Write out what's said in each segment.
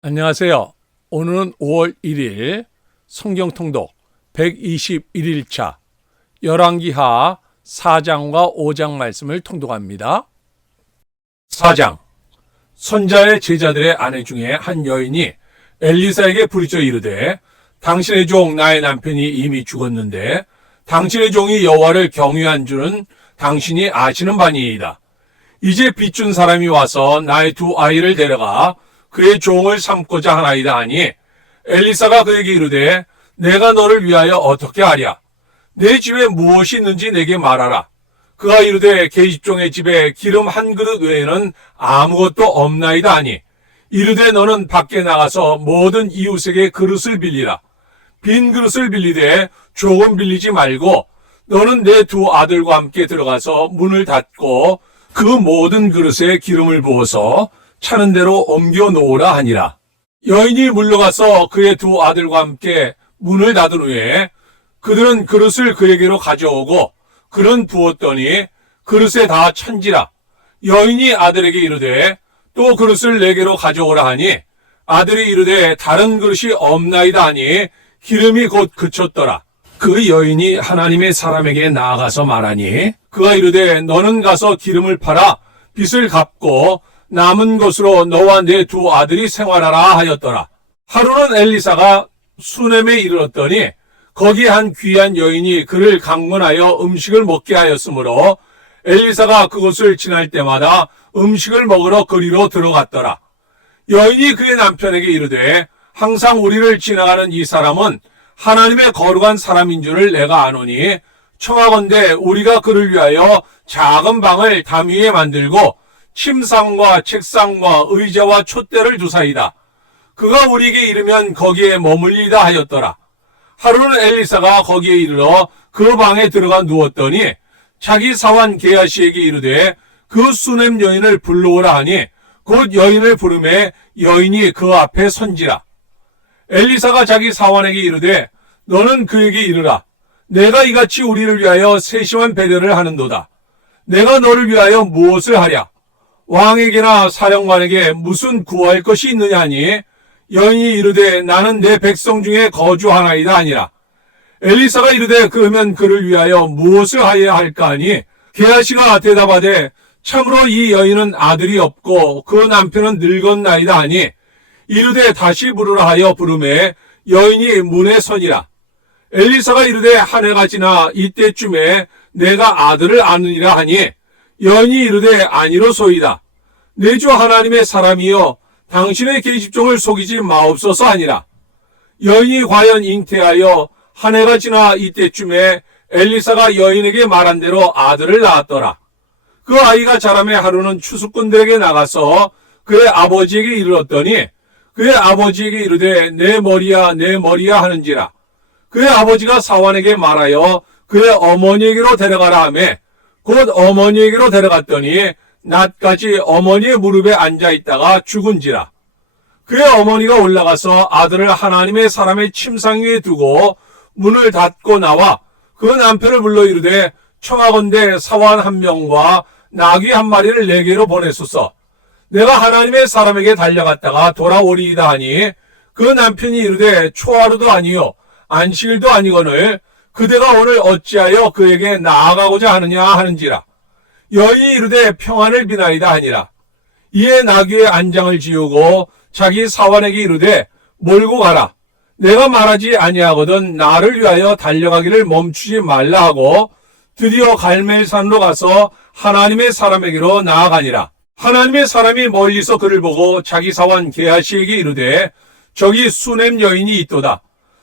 안녕하세요. 오늘은 5월 1일 성경 통독 121일차 열왕기하 4장과 5장 말씀을 통독합니다. 4장. 선자의 제자들의 아내 중에 한 여인이 엘리사에게 부르짖어 이르되 당신의 종 나의 남편이 이미 죽었는데 당신의 종이 여호와를 경외한 줄은 당신이 아시는 바니이다. 이제 빚준 사람이 와서 나의 두 아이를 데려가 그의 종을 삼고자 하나이다 하니 엘리사가 그에게 이르되 내가 너를 위하여 어떻게 하랴? 내 집에 무엇이 있는지 내게 말하라. 그가 이르되 계집종의 집에 기름 한 그릇 외에는 아무것도 없나이다 하니 이르되 너는 밖에 나가서 모든 이웃에게 그릇을 빌리라. 빈 그릇을 빌리되 조금 빌리지 말고 너는 내 두 아들과 함께 들어가서 문을 닫고 그 모든 그릇에 기름을 부어서 차는 대로 옮겨 놓으라 하니라. 여인이 물러가서 그의 두 아들과 함께 문을 닫은 후에 그들은 그릇을 그에게로 가져오고 그는 부었더니 그릇에 다 찬지라. 여인이 아들에게 이르되 또 그릇을 내게로 가져오라 하니 아들이 이르되 다른 그릇이 없나이다 하니 기름이 곧 그쳤더라. 그 여인이 하나님의 사람에게 나아가서 말하니 그가 이르되 너는 가서 기름을 팔아 빚을 갚고 남은 것으로 너와 내 두 아들이 생활하라 하였더라. 하루는 엘리사가 수넴에 이르렀더니 거기에 한 귀한 여인이 그를 강권하여 음식을 먹게 하였으므로 엘리사가 그곳을 지날 때마다 음식을 먹으러 그리로 들어갔더라. 여인이 그의 남편에게 이르되 항상 우리를 지나가는 이 사람은 하나님의 거룩한 사람인 줄을 내가 아노니 청하건대 우리가 그를 위하여 작은 방을 담 위에 만들고 침상과 책상과 의자와 촛대를 두사이다. 그가 우리에게 이르면 거기에 머물리다 하였더라. 하루는 엘리사가 거기에 이르러 그 방에 들어가 누웠더니 자기 사환 게하시에게 이르되 그 수넴 여인을 불러오라 하니 곧 여인을 부르매 여인이 그 앞에 선지라. 엘리사가 자기 사환에게 이르되 너는 그에게 이르라. 내가 이같이 우리를 위하여 세심한 배려를 하는도다. 내가 너를 위하여 무엇을 하랴? 왕에게나 사령관에게 무슨 구할 것이 있느냐 하니 여인이 이르되 나는 내 백성 중에 거주하나이다 하니라. 엘리사가 이르되 그러면 그를 위하여 무엇을 하여야 할까 하니 게하시가 대답하되 참으로 이 여인은 아들이 없고 그 남편은 늙었나이다 하니 이르되 다시 부르라 하여 부르매 여인이 문에 서니라. 엘리사가 이르되 한 해가 지나 이때쯤에 내가 아들을 안으리라 하니 여인이 이르되 아니로소이다. 내 주 하나님의 사람이여 당신의 계집종을 속이지 마옵소서 하니라. 여인이 과연 잉태하여 한 해가 지나 이때쯤에 엘리사가 여인에게 말한 대로 아들을 낳았더라. 그 아이가 자라매 하루는 추수꾼들에게 나가서 그의 아버지에게 이르렀더니 그의 아버지에게 이르되 내 머리야 내 머리야 하는지라. 그의 아버지가 사환에게 말하여 그의 어머니에게로 데려가라 하매 곧 어머니에게로 데려갔더니 낮까지 어머니의 무릎에 앉아있다가 죽은지라. 그의 어머니가 올라가서 아들을 하나님의 사람의 침상 위에 두고 문을 닫고 나와 그 남편을 불러 이르되 청하건대 사환 한 명과 나귀 한 마리를 내게로 보내소서. 내가 하나님의 사람에게 달려갔다가 돌아오리이다 하니 그 남편이 이르되 초하루도 아니요 안식일도 아니거늘 그대가 오늘 어찌하여 그에게 나아가고자 하느냐 하는지라. 여인이 이르되 평안을 비나이다 하니라. 이에 나귀의 안장을 지우고 자기 사환에게 이르되 몰고 가라. 내가 말하지 아니하거든 나를 위하여 달려가기를 멈추지 말라 하고 드디어 갈멜산으로 가서 하나님의 사람에게로 나아가니라. 하나님의 사람이 멀리서 그를 보고 자기 사환 게하시에게 이르되 저기 수넴 여인이 있도다.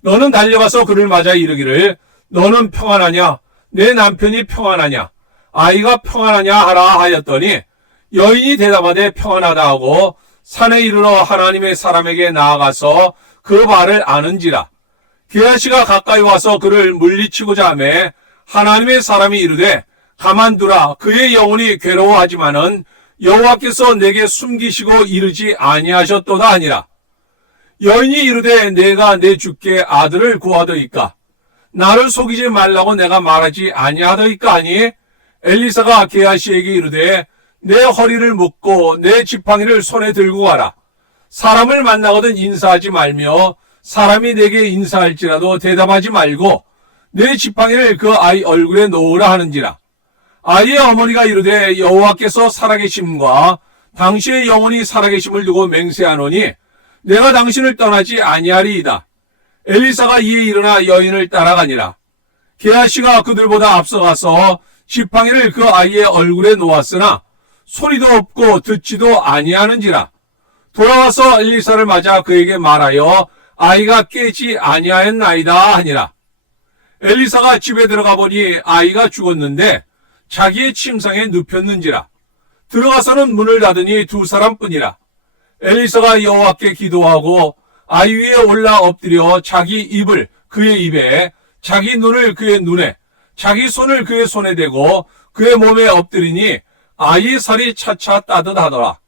너는 달려가서 그를 맞아 이르기를 너는 평안하냐? 내 남편이 평안하냐? 아이가 평안하냐 하라 하였더니 여인이 대답하되 평안하다 하고 산에 이르러 하나님의 사람에게 나아가서 그 말을 아는지라. 게하시가 가까이 와서 그를 물리치고자 하매 하나님의 사람이 이르되 가만두라. 그의 영혼이 괴로워하지만은 여호와께서 내게 숨기시고 이르지 아니하셨도다 하니라. 여인이 이르되 내가 내 주께 아들을 구하더이까? 나를 속이지 말라고 내가 말하지 아니하더이까 하니 엘리사가 게하시에게 이르되 내 허리를 묶고 내 지팡이를 손에 들고 가라. 사람을 만나거든 인사하지 말며 사람이 내게 인사할지라도 대답하지 말고 내 지팡이를 그 아이 얼굴에 놓으라 하는지라. 아이의 어머니가 이르되 여호와께서 살아계심과 당신의 영혼이 살아계심을 두고 맹세하노니 내가 당신을 떠나지 아니하리이다. 엘리사가 이에 일어나 여인을 따라가니라. 게하시가 그들보다 앞서가서 지팡이를 그 아이의 얼굴에 놓았으나 소리도 없고 듣지도 아니하는지라. 돌아와서 엘리사를 맞아 그에게 말하여 아이가 깨지 아니하였나이다 하니라. 엘리사가 집에 들어가 보니 아이가 죽었는데 자기의 침상에 눕혔는지라. 들어가서는 문을 닫으니 두 사람뿐이라. 엘리사가 여호와께 기도하고 아이 위에 올라 엎드려 자기 입을 그의 입에, 자기 눈을 그의 눈에, 자기 손을 그의 손에 대고 그의 몸에 엎드리니 아이의 살이 차차 따뜻하더라.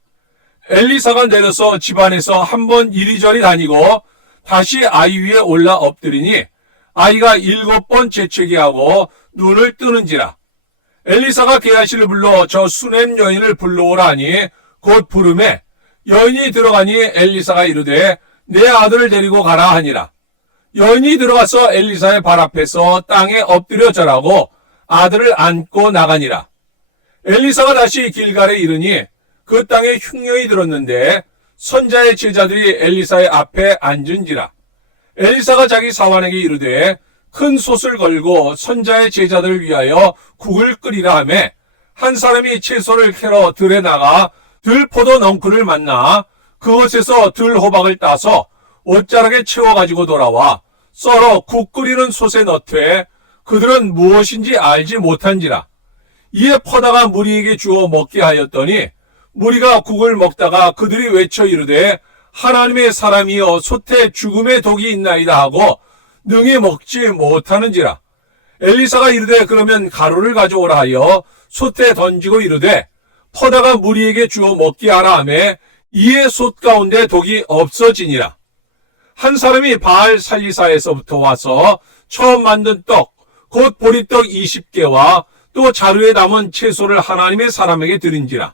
엘리사가 내려서 집안에서 한번 이리저리 다니고 다시 아이 위에 올라 엎드리니 아이가 7번 재채기 하고 눈을 뜨는지라. 엘리사가 게하시를 불러 저 수넴 여인을 불러오라 하니 곧 부르매 여인이 들어가니 엘리사가 이르되 내 아들을 데리고 가라 하니라. 여인이 들어가서 엘리사의 발 앞에서 땅에 엎드려 절하고 아들을 안고 나가니라. 엘리사가 다시 길갈에 이르니 그 땅에 흉년이 들었는데 선자의 제자들이 엘리사의 앞에 앉은지라. 엘리사가 자기 사환에게 이르되 큰 솥을 걸고 선자의 제자들을 위하여 국을 끓이라 하매 한 사람이 채소를 캐러 들에 나가 들포도 넝쿨을 만나 그것에서 들호박을 따서 옷자락에 채워가지고 돌아와 썰어 국 끓이는 솥에 넣되 그들은 무엇인지 알지 못한지라. 이에 퍼다가 무리에게 주어 먹게 하였더니 무리가 국을 먹다가 그들이 외쳐 이르되 하나님의 사람이여 솥에 죽음의 독이 있나이다 하고 능히 먹지 못하는지라. 엘리사가 이르되 그러면 가루를 가져오라 하여 솥에 던지고 이르되 퍼다가 무리에게 주어 먹게 하라 하매 이에 솥 가운데 독이 없어지니라. 한 사람이 바알 살리사에서부터 와서 처음 만든 떡, 곧 보리떡 20개와 또 자루에 담은 채소를 하나님의 사람에게 드린지라.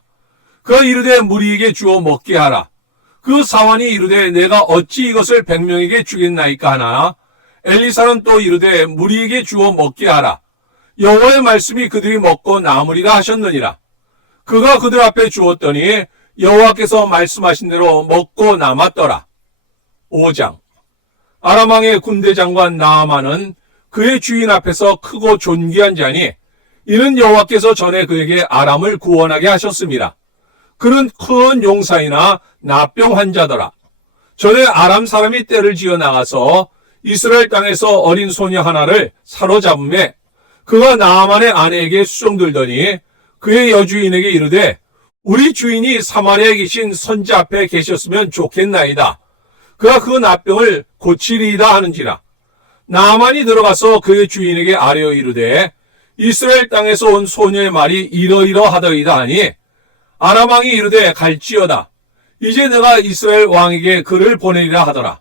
그 이르되 무리에게 주어 먹게 하라. 그 사환이 이르되 내가 어찌 이것을 100명에게 주겠나이까 하나. 엘리사는 또 이르되 무리에게 주어 먹게 하라. 여호와의 말씀이 그들이 먹고 남으리라 하셨느니라. 그가 그들 앞에 주었더니 여호와께서 말씀하신 대로 먹고 남았더라. 5장. 아람 왕의 군대 장관 나아만은 그의 주인 앞에서 크고 존귀한 자니 이는 여호와께서 전에 그에게 아람을 구원하게 하셨습니다. 그는 큰 용사이나 나병 환자더라. 전에 아람 사람이 떼를 지어 나가서 이스라엘 땅에서 어린 소녀 하나를 사로잡음에 그가 나아만의 아내에게 수종들더니 그의 여주인에게 이르되 우리 주인이 사마리아에 계신 선지 앞에 계셨으면 좋겠나이다. 그가 그 나병을 고치리이다 하는지라. 나아만이 들어가서 그의 주인에게 아뢰어 이르되 이스라엘 땅에서 온 소녀의 말이 이러이러하더이다 하니 아람 왕이 이르되 갈지어다. 이제 내가 이스라엘 왕에게 그를 보내리라 하더라.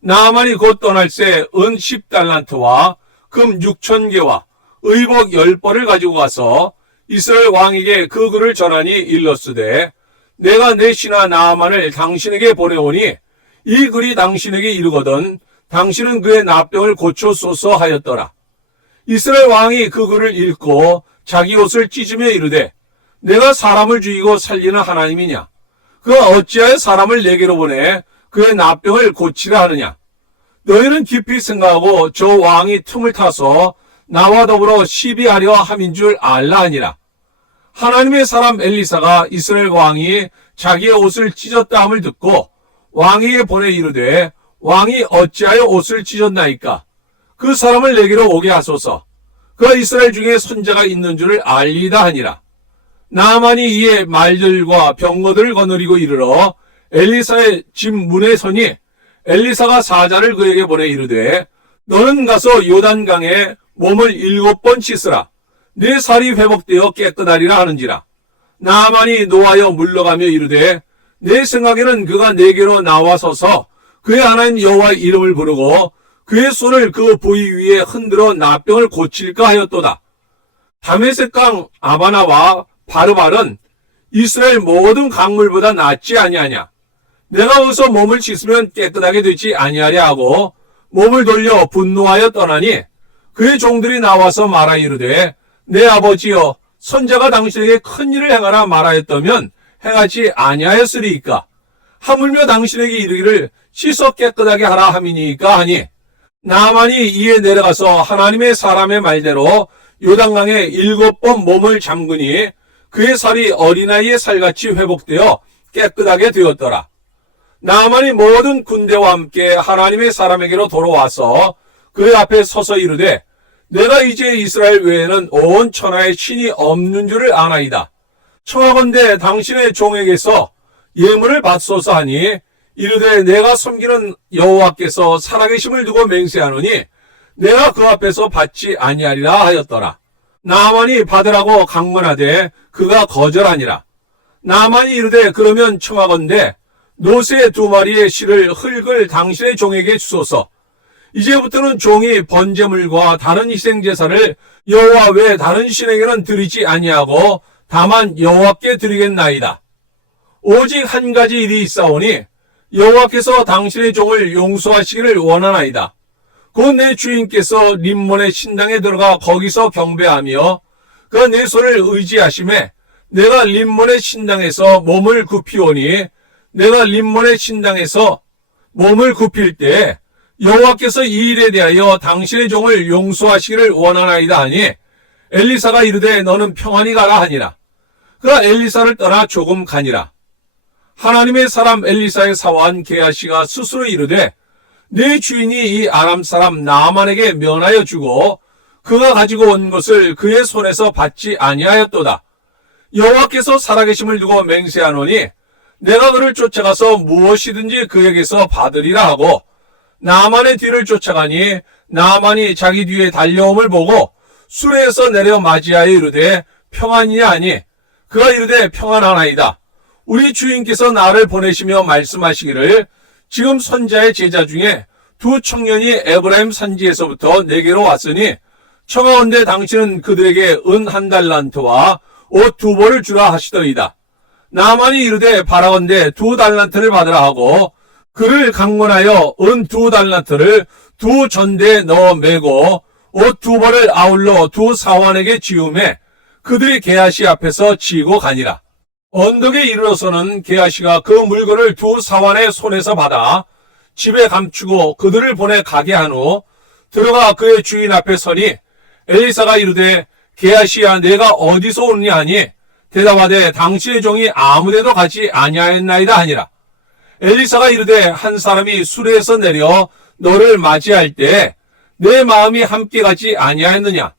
나아만이 곧 떠날새 은 10달란트와 금 6,000개와 의복 10벌을 가지고 가서 이스라엘 왕에게 그 글을 전하니 일렀으되 내가 내 신하 나아만을 당신에게 보내오니 이 글이 당신에게 이르거든 당신은 그의 나병을 고쳐소서 하였더라. 이스라엘 왕이 그 글을 읽고 자기 옷을 찢으며 이르되 내가 사람을 죽이고 살리는 하나님이냐? 그가 어찌하여 사람을 내게로 보내 그의 나병을 고치라 하느냐? 너희는 깊이 생각하고 저 왕이 틈을 타서 나와 더불어 시비하려 함인 줄 알라 하니라. 하나님의 사람 엘리사가 이스라엘 왕이 자기의 옷을 찢었다 함을 듣고 왕에게 보내 이르되 왕이 어찌하여 옷을 찢었나이까? 그 사람을 내게로 오게 하소서. 그가 이스라엘 중에 선자가 있는 줄을 알리다 하니라. 나아만이 이에 말들과 병거들을 거느리고 이르러 엘리사의 집 문에 서니 엘리사가 사자를 그에게 보내 이르되 너는 가서 요단강에 몸을 7번 씻으라. 내 살이 회복되어 깨끗하리라 하는지라. 나아만이 노하여 물러가며 이르되 내 생각에는 그가 내게로 나와서서 그의 하나님 여호와의 이름을 부르고 그의 손을 그 부위 위에 흔들어 나병을 고칠까 하였도다. 다메섹강 아바나와 바르발은 이스라엘 모든 강물보다 낫지 아니하냐. 내가 어서 몸을 씻으면 깨끗하게 되지 아니하랴 하고 몸을 돌려 분노하여 떠나니 그의 종들이 나와서 말하 이르되 내 아버지여 선자가 당신에게 큰 일을 행하라 말하였다면 행하지 아니하였으리이까 하물며 당신에게 이르기를 씻어 깨끗하게 하라 함이니까 하니 나만이 이에 내려가서 하나님의 사람의 말대로 요단강에 7번 몸을 잠그니 그의 살이 어린아이의 살같이 회복되어 깨끗하게 되었더라. 나만이 모든 군대와 함께 하나님의 사람에게로 돌아와서 그의 앞에 서서 이르되 내가 이제 이스라엘 외에는 온 천하에 신이 없는 줄을 아나이다. 청하건대 당신의 종에게서 예물을 받소서 하니 이르되 내가 섬기는 여호와께서 살아계심을 두고 맹세하노니 내가 그 앞에서 받지 아니하리라 하였더라. 나만이 받으라고 강권하되 그가 거절하니라. 나만이 이르되 그러면 청하건대 노새 2마리의 실을 흙을 당신의 종에게 주소서. 이제부터는 종이 번제물과 다른 희생제사를 여호와 외 다른 신에게는 드리지 아니하고 다만 여호와께 드리겠나이다. 오직 한 가지 일이 있사오니 여호와께서 당신의 종을 용서하시기를 원하나이다. 곧 내 주인께서 림몬의 신당에 들어가 거기서 경배하며 그 내 손을 의지하심에 내가 림몬의 신당에서 몸을 굽히오니 내가 림몬의 신당에서 몸을 굽힐 때 여호와께서 이 일에 대하여 당신의 종을 용서하시기를 원하나이다 하니 엘리사가 이르되 너는 평안히 가라 하니라. 그가 엘리사를 떠나 조금 가니라. 하나님의 사람 엘리사의 사환 게하시가 스스로 이르되 내 주인이 이 아람 사람 나아만에게 면하여 주고 그가 가지고 온 것을 그의 손에서 받지 아니하였도다. 여호와께서 살아계심을 두고 맹세하노니 내가 그를 쫓아가서 무엇이든지 그에게서 받으리라 하고 나아만의 뒤를 쫓아가니 나아만이 자기 뒤에 달려옴을 보고 수레에서 내려 맞이하여 이르되 평안이냐 하니 그가 이르되 평안하나이다. 우리 주인께서 나를 보내시며 말씀하시기를 지금 선자의 제자 중에 2 청년이 에브라임 산지에서부터 내게로 왔으니 청하건대 당신은 그들에게 은 1달란트와 옷 2벌을 주라 하시더이다. 나아만이 이르되 바라건대 2달란트를 받으라 하고 그를 강권하여 은 2달란트를 2 전대에 넣어 매고 옷 2벌을 아울러 2 사환에게 지우매 그들이 게하시 앞에서 지고 가니라. 언덕에 이르러서는 게하시가 그 물건을 2 사환의 손에서 받아 집에 감추고 그들을 보내 가게 한 후 들어가 그의 주인 앞에 서니 엘리사가 이르되 게하시야 내가 어디서 오느냐 하니 대답하되 당신의 종이 아무데도 가지 아니하였나이다 하니라. 엘리사가 이르되 한 사람이 수레에서 내려 너를 맞이할 때 내 마음이 함께 가지 아니하였느냐.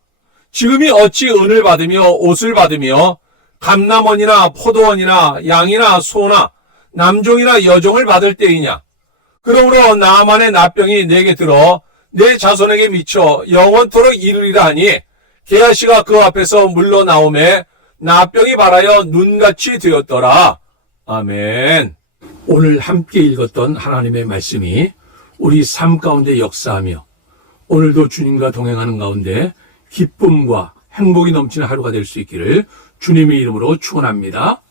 지금이 어찌 은을 받으며 옷을 받으며 감남원이나 포도원이나 양이나 소나 남종이나 여종을 받을 때이냐. 그러므로 나아만의 나병이 내게 들어 내 자손에게 미쳐 영원토록 이르리라 하니 게하시가 그 앞에서 물러나오매 나병이 발하여 눈같이 되었더라. 아멘. 오늘 함께 읽었던 하나님의 말씀이 우리 삶 가운데 역사하며 오늘도 주님과 동행하는 가운데 기쁨과 행복이 넘치는 하루가 될 수 있기를 주님의 이름으로 축원합니다.